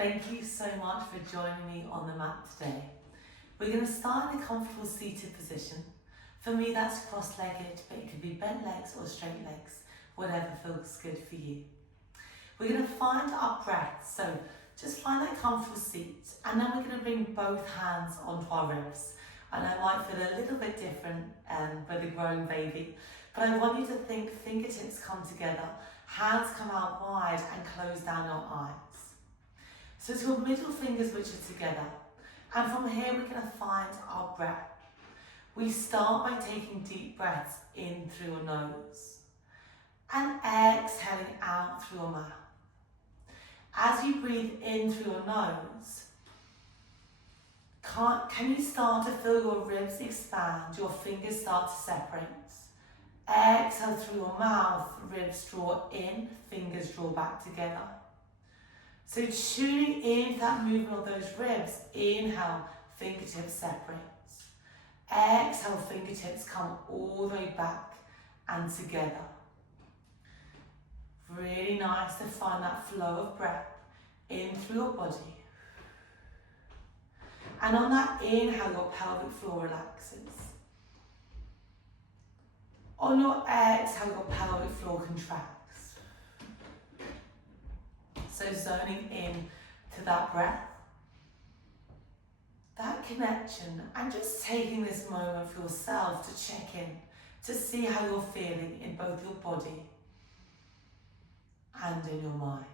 Thank you so much for joining me on the mat today. We're going to start in a comfortable seated position. For me, that's cross-legged, but it could be bent legs or straight legs, whatever feels good for you. We're going to find our breath, so just find that comfortable seat, and then we're going to bring both hands onto our ribs. And I might feel a little bit different with a growing baby, but I want you to think fingertips come together, hands come out wide and close down your eyes. So it's your middle fingers which are together. And from here we're going to find our breath. We start by taking deep breaths in through your nose and exhaling out through your mouth. As you breathe in through your nose, can you start to feel your ribs expand, your fingers start to separate? Exhale through your mouth, ribs draw in, fingers draw back together. So tuning into that movement of those ribs, inhale, fingertips separate. Exhale, fingertips come all the way back and together. Really nice to find that flow of breath in through your body. And on that inhale, your pelvic floor relaxes. On your exhale, your pelvic floor contracts. So zoning in to that breath, that connection, and just taking this moment for yourself to check in, to see how you're feeling in both your body and in your mind.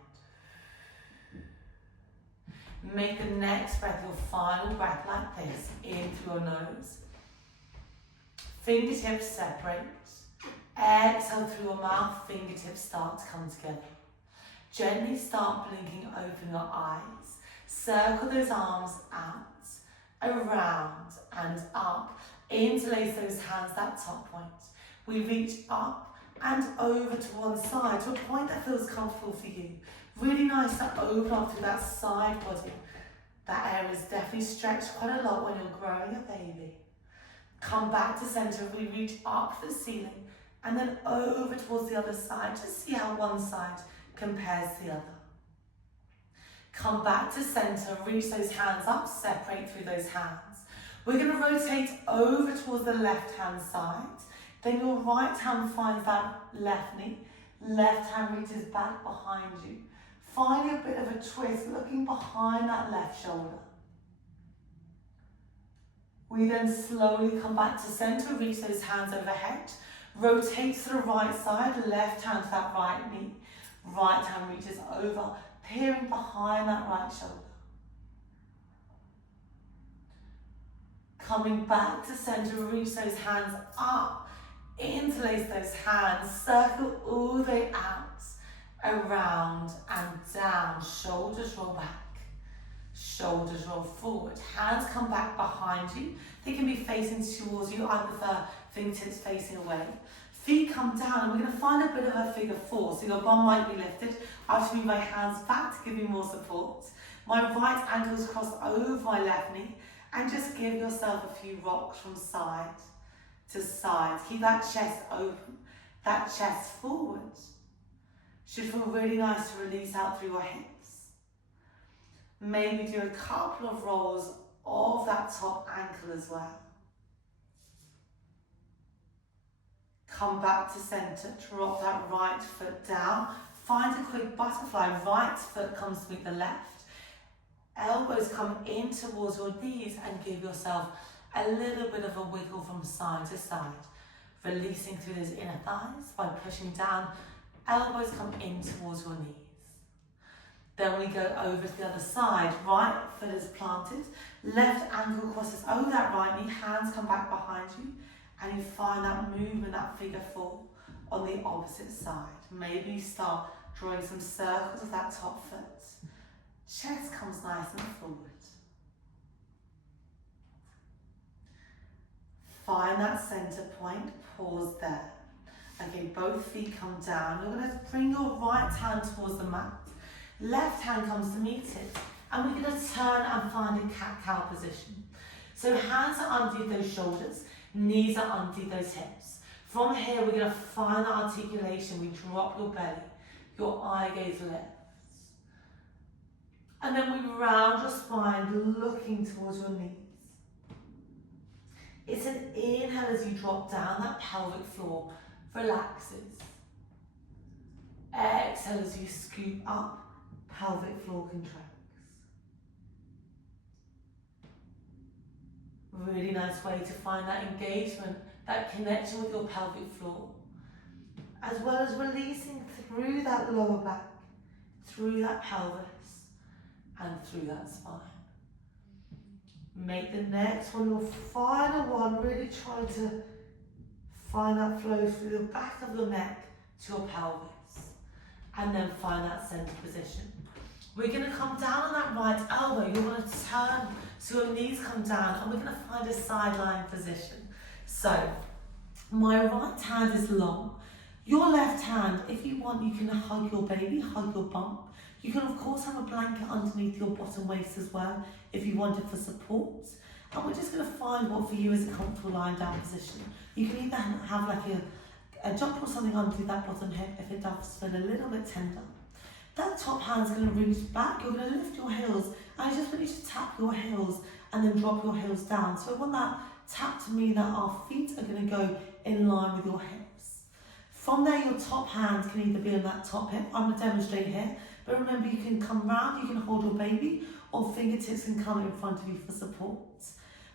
Make the next breath your final breath like this, in through your nose. Fingertips separate. Exhale through your mouth, fingertips start to come together. Gently start blinking open your eyes. Circle those arms out, around and up. Interlace those hands, that top point. We reach up and over to one side, to a point that feels comfortable for you. Really nice to open up through that side body. That area is definitely stretched quite a lot when you're growing a baby. Come back to center, we reach up to the ceiling and then over towards the other side. Just see how one side compares to the other. Come back to center, reach those hands up, separate through those hands. We're going to rotate over towards the left hand side. Then your right hand finds that left knee. Left hand reaches back behind you. Find a bit of a twist, looking behind that left shoulder. We then slowly come back to center, reach those hands overhead. Rotate to the right side, left hand to that right knee. Right hand reaches over, peering behind that right shoulder. Coming back to center, reach those hands up, interlace those hands, circle all the way out, around and down, shoulders roll back, shoulders roll forward, hands come back behind you. They can be facing towards you, I prefer fingertips facing away. Feet come down, and we're going to find a bit of a figure four. So your bum might be lifted. I have to move my hands back to give you more support. My right ankle's crossed over my left knee, and just give yourself a few rocks from side to side. Keep that chest open, that chest forward. Should feel really nice to release out through your hips. Maybe do a couple of rolls of that top ankle as well. Come back to center, drop that right foot down. Find a quick butterfly, right foot comes to meet the left. Elbows come in towards your knees and give yourself a little bit of a wiggle from side to side. Releasing through those inner thighs by pushing down. Elbows come in towards your knees. Then we go over to the other side. Right foot is planted. Left ankle crosses over that right knee. Hands come back behind you. And you find that movement, that figure four, on the opposite side. Maybe you start drawing some circles with that top foot. Chest comes nice and forward. Find that center point, pause there. Okay, both feet come down. You're going to bring your right hand towards the mat. Left hand comes to meet it. And we're going to turn and find a cat-cow position. So hands are underneath those shoulders. Knees are underneath those hips. From here, we're going to find that articulation. We drop your belly. Your eye gaze lifts. And then we round your spine, looking towards your knees. It's an inhale as you drop down, that pelvic floor relaxes. Exhale as you scoop up, pelvic floor contracts. Really nice way to find that engagement, that connection with your pelvic floor, as well as releasing through that lower back, through that pelvis, and through that spine. Make the next one your final one, really try to find that flow through the back of your neck to your pelvis, and then find that center position. We're going to come down on that right elbow. You're going to turn so your knees come down, and we're going to find a sideline position. So, my right hand is long. Your left hand, if you want, you can hug your baby, hug your bump. You can, of course, have a blanket underneath your bottom waist as well, if you want it for support. And we're just going to find what for you is a comfortable lying down position. You can either have like a jump or something underneath that bottom hip if it does feel a little bit tender. That top hand's going to reach back. You're going to lift your heels, and I just want you to tap your heels and then drop your heels down. So I want that tap to mean that our feet are going to go in line with your hips. From there, your top hand can either be on that top hip. I'm going to demonstrate here, but remember you can come round, you can hold your baby, or fingertips can come in front of you for support.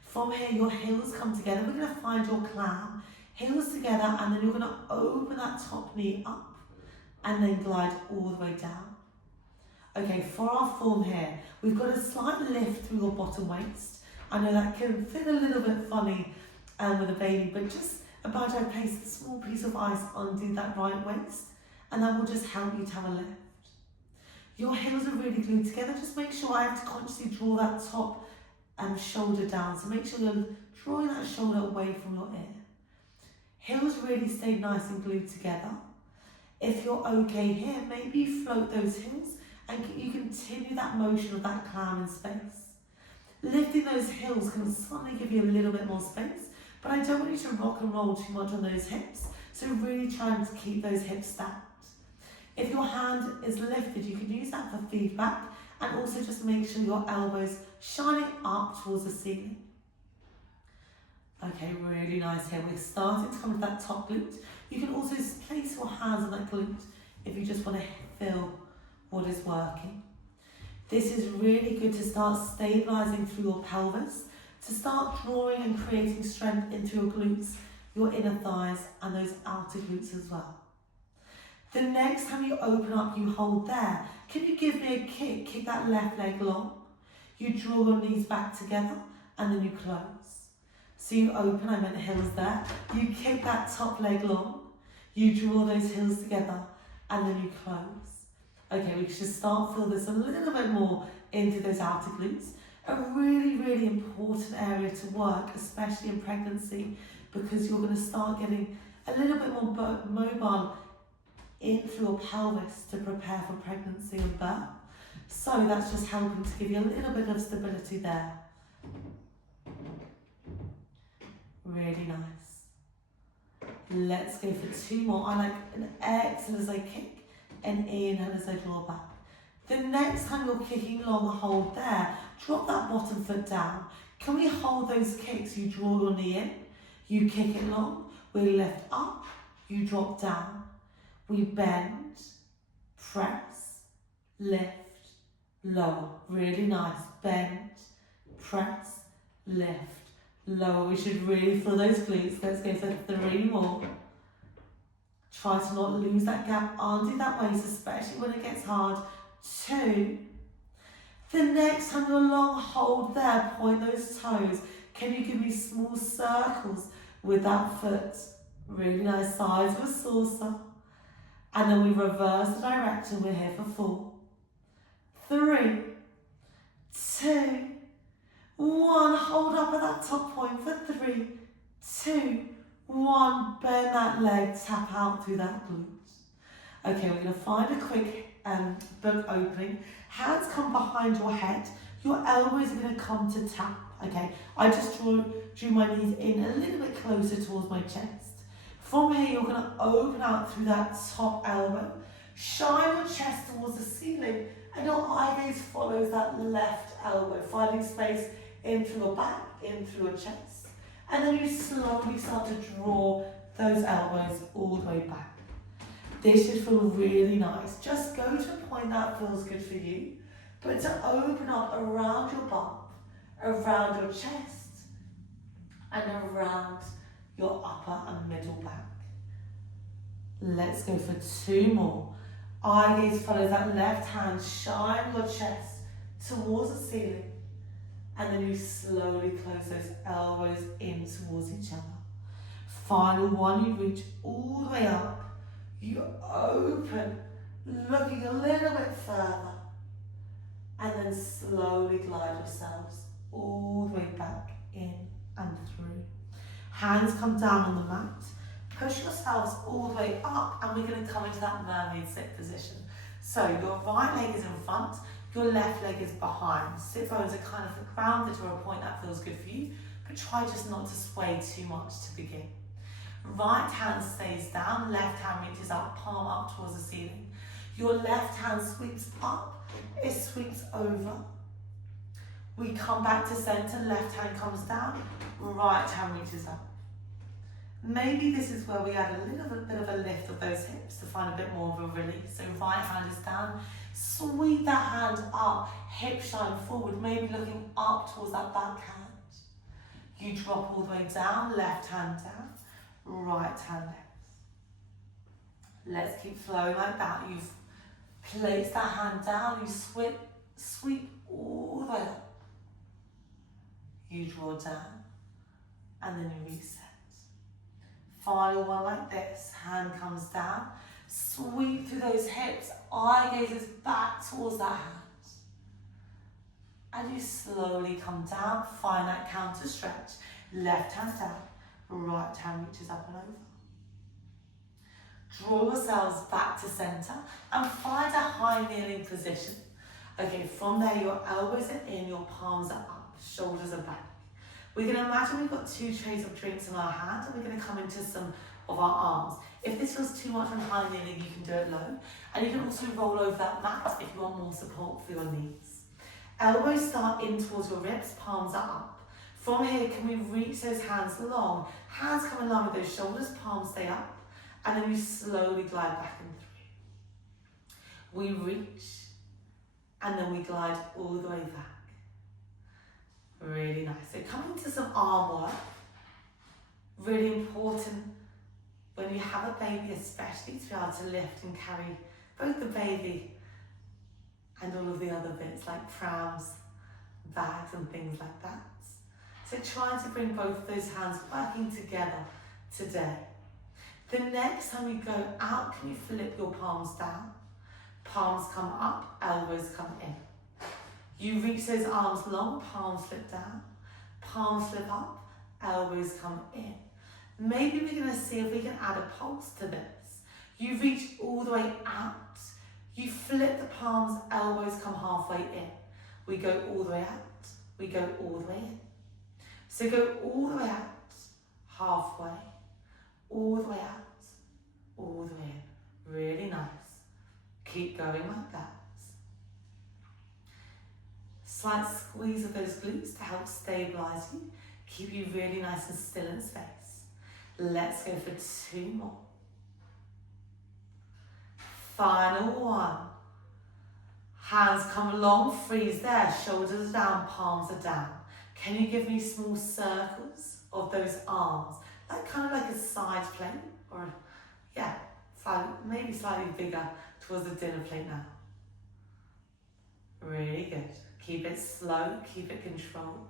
From here, your heels come together. We're going to find your clam, heels together, and then you're going to open that top knee up and then glide all the way down. Okay, for our form here, we've got a slight lift through your bottom waist. I know that can feel a little bit funny with a baby, but just imagine I place a small piece of ice under that right waist, and that will just help you to have a lift. Your heels are really glued together. Just make sure I have to consciously draw that top shoulder down. So make sure you're drawing that shoulder away from your ear. Heels really stay nice and glued together. If you're okay here, maybe you float those heels and you continue that motion of that clam in space. Lifting those heels can suddenly give you a little bit more space, but I don't want you to rock and roll too much on those hips, so really trying to keep those hips stacked. If your hand is lifted, you can use that for feedback, and also just make sure your elbows shining up towards the ceiling. Okay, really nice here. We're starting to come to that top glute. You can also place your hands on that glute if you just want to feel what is working. This is really good to start stabilizing through your pelvis, to start drawing and creating strength into your glutes, your inner thighs, and those outer glutes as well. The next time you open up, you hold there. Can you give me a kick? Kick that left leg long. You draw your knees back together, and then you close. So you open, I meant heels there. You kick that top leg long. You draw those heels together, and then you close. Okay, we should start feel this a little bit more into those outer glutes. A really, really important area to work, especially in pregnancy, because you're going to start getting a little bit more mobile in through your pelvis to prepare for pregnancy and birth. So that's just helping to give you a little bit of stability there. Really nice. Let's go for two more. I like an exhale as I kick, and inhale as I draw back. The next time you're kicking long, hold there. Drop that bottom foot down. Can we hold those kicks? You draw your knee in, you kick it long, we lift up, you drop down. We bend, press, lift, lower. Really nice. Bend, press, lift, lower. We should really feel those glutes. Let's go for 3 more. Try to not lose that gap under that waist, especially when it gets hard. 2. The next time you're long, hold there, point those toes. Can you give me small circles with that foot? Really nice, size of a saucer. And then we reverse the direction. We're here for 4, 3, 2, 1. Hold up at that top point for 3, 2, 1. Bend that leg, tap out through that glute. Okay, we're going to find a quick book opening. Hands come behind your head. Your elbows are going to come to tap. Okay, I just drew my knees in a little bit closer towards my chest. From here, you're going to open out through that top elbow. Shine your chest towards the ceiling And your eye gaze follows that left elbow, finding space in through your back, in through your chest. And then you slowly start to draw those elbows all the way back. This should feel really nice. Just go to a point that feels good for you, but to open up around your bum, around your chest, and around your upper and middle back. Let's go for 2 more. Eye gaze follows that left hand, shine your chest towards the ceiling, and then you slowly close those elbows in towards each other. Final one, you reach all the way up, you open, looking a little bit further, and then slowly glide yourselves all the way back in and through. Hands come down on the mat. Push yourselves all the way up, and we're going to come into that mermaid sit position. So your right leg is in front, your left leg is behind. Sit bones are kind of grounded to a point that feels good for you, but try just not to sway too much to begin. Right hand stays down, left hand reaches up, palm up towards the ceiling. Your left hand sweeps up, it sweeps over. We come back to center, left hand comes down, right hand reaches up. Maybe this is where we add a little bit of a lift of those hips to find a bit more of a release. So right hand is down, sweep that hand up, hip shine forward, maybe looking up towards that back hand. You drop all the way down, left hand down, right hand lifts. Let's keep flowing like that. You've placed that hand down, you sweep all the way up. You draw down, and then you reset. Final one like this, hand comes down, sweep through those hips, eye gazes back towards that hand. And you slowly come down, find that counter stretch. Left hand down, right hand reaches up and over. Draw yourselves back to center and find a high kneeling position. Okay, from there your elbows are in, your palms are up, shoulders are back. We're going to imagine we've got 2 trays of drinks in our hand, and we're going to come into some of our arms. If this feels too much on high kneeling, you can do it low. And you can also roll over that mat if you want more support for your knees. Elbows start in towards your ribs, palms are up. From here, can we reach those hands long? Hands come in line with those shoulders, palms stay up. And then you slowly glide back and through. We reach, and then we glide all the way back. Really nice. So coming to some arm work, really important when you have a baby, especially to be able to lift and carry both the baby and all of the other bits like prams, bags and things like that. So trying to bring both of those hands working together today. The next time you go out, can you flip your palms down? Palms come up, elbows come in. You reach those arms long, palms slip down, palms slip up, elbows come in. Maybe we're going to see if we can add a pulse to this. You reach all the way out, you flip the palms, elbows come halfway in. We go all the way out, we go all the way in. So go all the way out, halfway, all the way out, all the way in. Really nice. Keep going like that. Slight squeeze of those glutes to help stabilize you, keep you really nice and still in space. Let's go for 2 more. Final one. Hands come long, freeze there, shoulders are down, palms are down. Can you give me small circles of those arms? Like kind of like a side plate, or yeah, maybe slightly bigger towards the dinner plate now. Really good. Keep it slow, keep it controlled.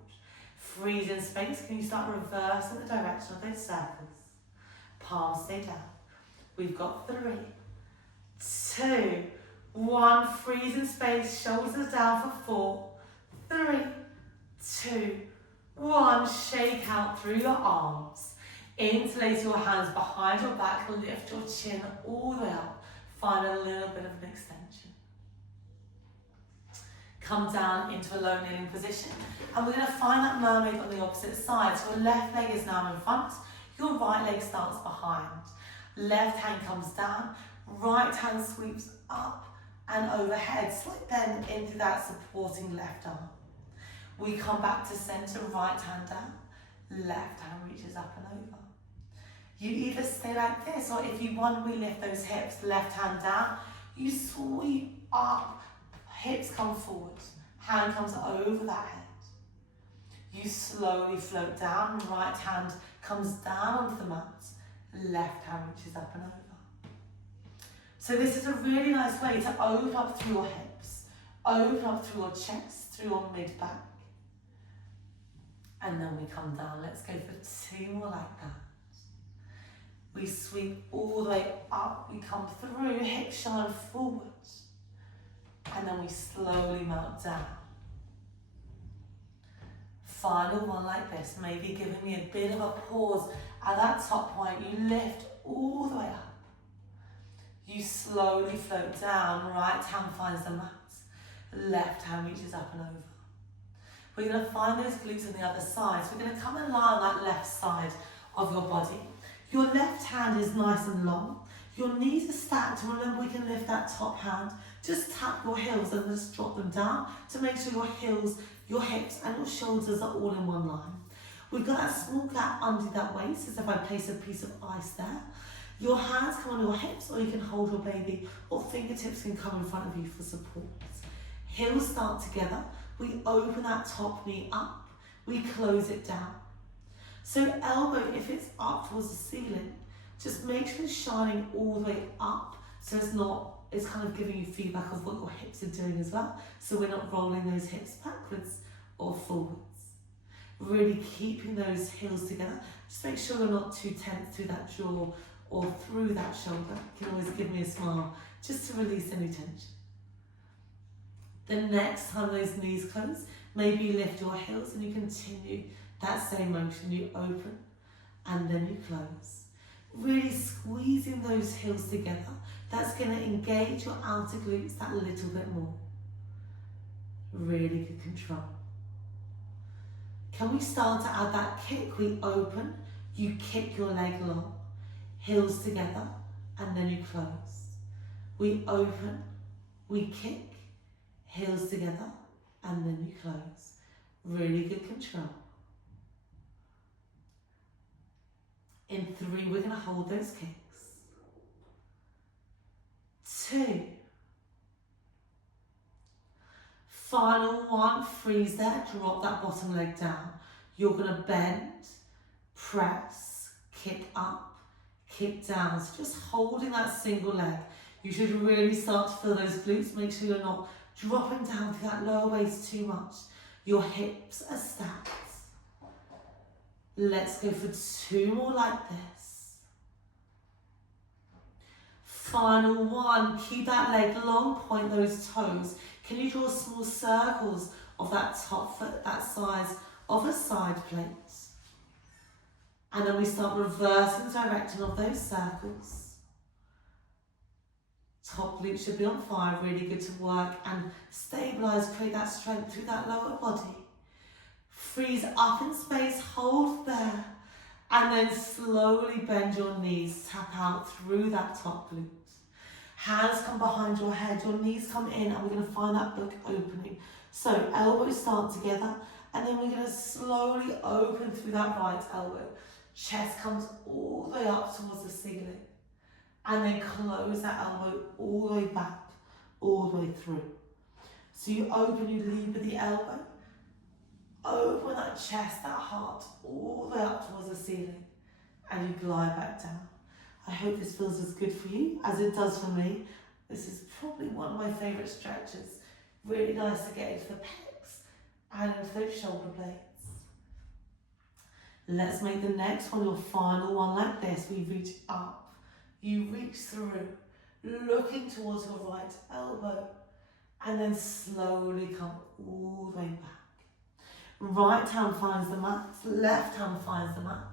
Freeze in space. Can you start reversing the direction of those circles? Palms stay down. We've got 3, 2, 1. Freeze in space. Shoulders down for 4, 3, 2, 1. Shake out through your arms. Interlace your hands behind your back. Lift your chin all the way up. Find a little bit of an extension. Come down into a low kneeling position, and we're going to find that mermaid on the opposite side. So your left leg is now in front, your right leg starts behind. Left hand comes down, right hand sweeps up, and overhead. Slight bend into that supporting left arm. We come back to center, right hand down, left hand reaches up and over. You either stay like this, or if you want, we lift those hips, left hand down, you sweep up, hips come forward, hand comes over that head. You slowly float down, right hand comes down onto the mat, left hand reaches up and over. So this is a really nice way to open up through your hips, open up through your chest, through your mid-back. And then we come down. Let's go for 2 more like that. We sweep all the way up, we come through, hips shine forward. And then we slowly melt down. Final one like this, maybe giving me a bit of a pause. At that top point, you lift all the way up. You slowly float down, right hand finds the mat, left hand reaches up and over. We're going to find those glutes on the other side. So we're going to come and lie on that left side of your body. Your left hand is nice and long. Your knees are stacked. Remember, we can lift that top hand. Just tap your heels and just drop them down to make sure your heels, your hips and your shoulders are all in one line. We've got that small gap under that waist, as if I place a piece of ice there. Your hands come on your hips, or you can hold your baby, or fingertips can come in front of you for support. Heels start together. We open that top knee up. We close it down. So elbow, if it's up towards the ceiling, just make sure it's shining all the way up, so it's kind of giving you feedback of what your hips are doing as well, so we're not rolling those hips backwards or forwards. Really keeping those heels together. Just make sure you're not too tense through that jaw or through that shoulder. You can always give me a smile just to release any tension. The next time those knees close, maybe you lift your heels and you continue that same motion. You open and then you close. Really squeezing those heels together. That's going to engage your outer glutes that little bit more. Really good control. Can we start to add that kick? We open, you kick your leg long, heels together, and then you close. We open, we kick, heels together, and then you close. Really good control. In 3, we're going to hold those kicks. 2. Final 1, freeze there, drop that bottom leg down. You're going to bend, press, kick up, kick down. So just holding that single leg. You should really start to feel those glutes. Make sure you're not dropping down to that lower waist too much. Your hips are stacked. Let's go for 2 more like this. Final 1, keep that leg long, point those toes. Can you draw small circles of that top foot, that size of a side plate? And then we start reversing the direction of those circles. Top glute should be on fire, really good to work and stabilize, create that strength through that lower body. Freeze up in space, hold there, and then slowly bend your knees, tap out through that top glute. Hands come behind your head, your knees come in, and we're going to find that book opening. So elbows start together, and then we're going to slowly open through that right elbow. Chest comes all the way up towards the ceiling, and then close that elbow all the way back, all the way through. So you open, you lead with the elbow, open that chest, that heart, all the way up towards the ceiling, and you glide back down. I hope this feels as good for you as it does for me. This is probably one of my favourite stretches. Really nice to get into the pecs and into those shoulder blades. Let's make the next one your final one like this. We reach up, you reach through, looking towards your right elbow, and then slowly come all the way back. Right hand finds the mat, left hand finds the mat.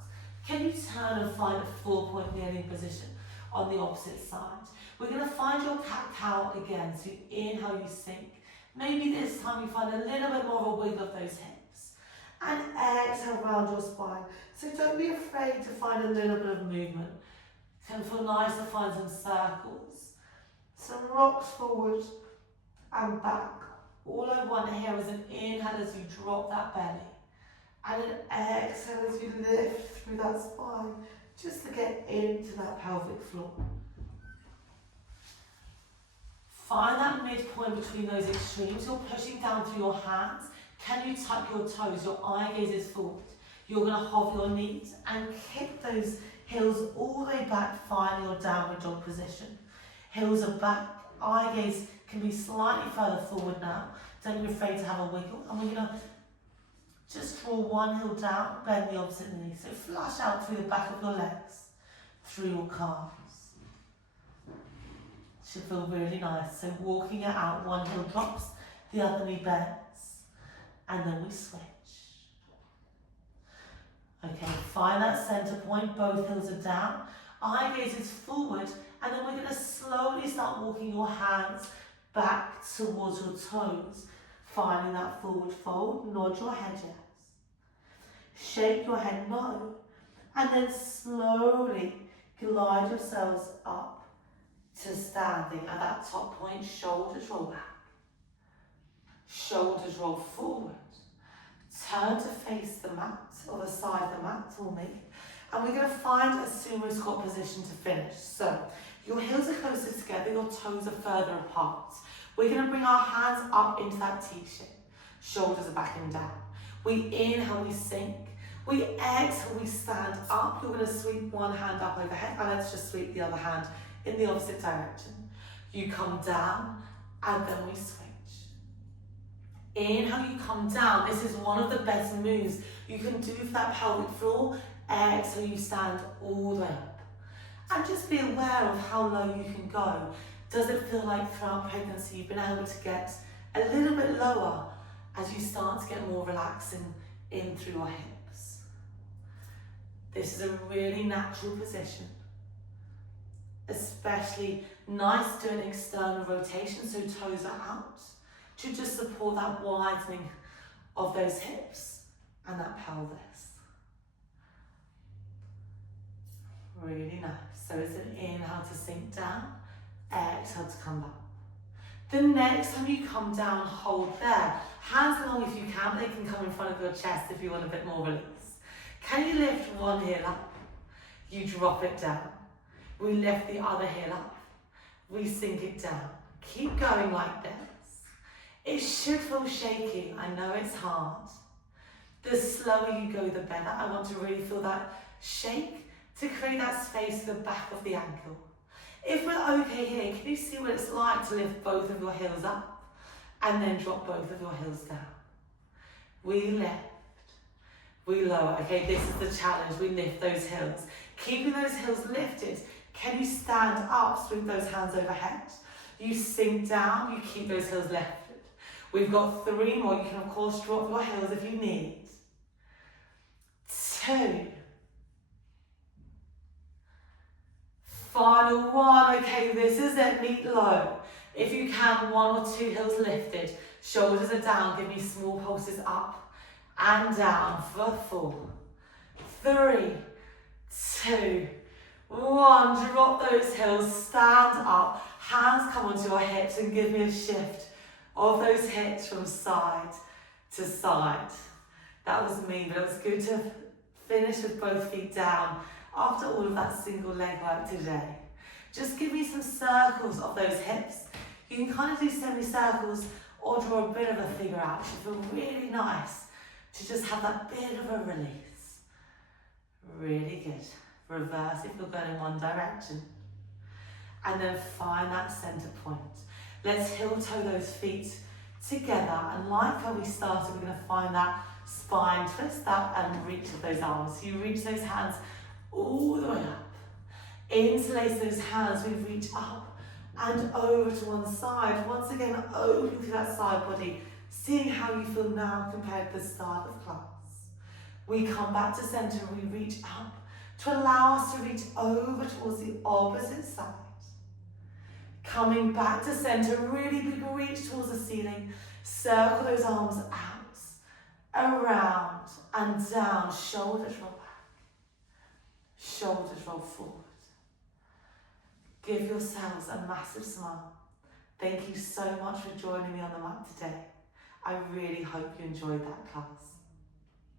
Can you turn and find a 4-point kneeling position on the opposite side? We're going to find your cat-cow again. So you inhale, you sink. Maybe this time you find a little bit more of a wiggle of those hips. And exhale around your spine. So don't be afraid to find a little bit of movement. It can feel nice to find some circles. Some rocks forward, and back. All I want here is an inhale as you drop that belly, and an exhale as you lift through that spine, just to get into that pelvic floor. Find that midpoint between those extremes. You're pushing down through your hands. Can you tuck your toes? Your eye gaze is forward. You're going to hover your knees and kick those heels all the way back, finding your downward dog position. Heels are back. Eye gaze can be slightly further forward now. Don't be afraid to have a wiggle. And we're going to just draw one heel down, bend the opposite knee. So flush out through the back of your legs, through your calves. Should feel really nice. So walking it out, one heel drops, the other knee bends, and then we switch. Okay, find that center point, both heels are down, eye gaze is forward, and then we're going to slowly start walking your hands back towards your toes, finding that forward fold. Nod your head yes, shake your head no, and then slowly glide yourselves up to standing at that top point. Shoulders roll back, shoulders roll forward, turn to face the mat or the side of the mat or me, and we're going to find a sumo squat position to finish. So your heels are closer together, your toes are further apart. We're going to bring our hands up into that T-shape, shoulders are back and down. We inhale, we sink, we exhale, we stand up. You're going to sweep one hand up overhead, and let's just sweep the other hand in the opposite direction. You come down, and then we switch. Inhale, you come down. This is one of the best moves you can do for that pelvic floor. Exhale, you stand all the way up. And just be aware of how low you can go. Does it feel like throughout pregnancy you've been able to get a little bit lower as you start to get more relaxing in through your hips? This is a really natural position. Especially nice to do an external rotation, so toes are out, to just support that widening of those hips and that pelvis. Really nice. So it's an inhale to sink down, exhale to come back. The next time you come down, hold there. Hands along if you can, they can come in front of your chest if you want a bit more release. Can you lift one heel up? You drop it down. We lift the other heel up, we sink it down. Keep going like this. It should feel shaky, I know it's hard. The slower you go, the better. I want to really feel that shake to create that space for the back of the ankle. If we're okay here, can you see what it's like to lift both of your heels up and then drop both of your heels down? We lift, we lower. Okay, this is the challenge, we lift those heels. Keeping those heels lifted, can you stand up, sweep those hands overhead? You sink down, you keep those heels lifted. We've got 3 more. You can of course drop your heels if you need. 2. Final 1. Okay, this is it, meet low. If you can, 1 or 2 heels lifted. Shoulders are down, give me small pulses up and down for 4, 3, 2, 1, drop those heels, stand up, hands come onto your hips and give me a shift of those hips from side to side. That was me, but it was good to finish with both feet down after all of that single leg work today. Just give me some circles of those hips. You can kind of do semicircles or draw a bit of a figure out. It should feel really nice to just have that bit of a release. Really good. Reverse if you're going in one direction. And then find that center point. Let's heel toe those feet together, and like how we started, we're going to find that spine twist out and reach of those arms. So you reach those hands all the way up. Interlace those hands, we reach up and over to one side. Once again, open through that side body, seeing how you feel now compared to the start of class. We come back to center, we reach up to allow us to reach over towards the opposite side. Coming back to center, really big reach towards the ceiling. Circle those arms out, around and down. Shoulders roll back, shoulders roll forward. Give yourselves a massive smile Thank you so much for joining me on the mat today. I really hope you enjoyed that class.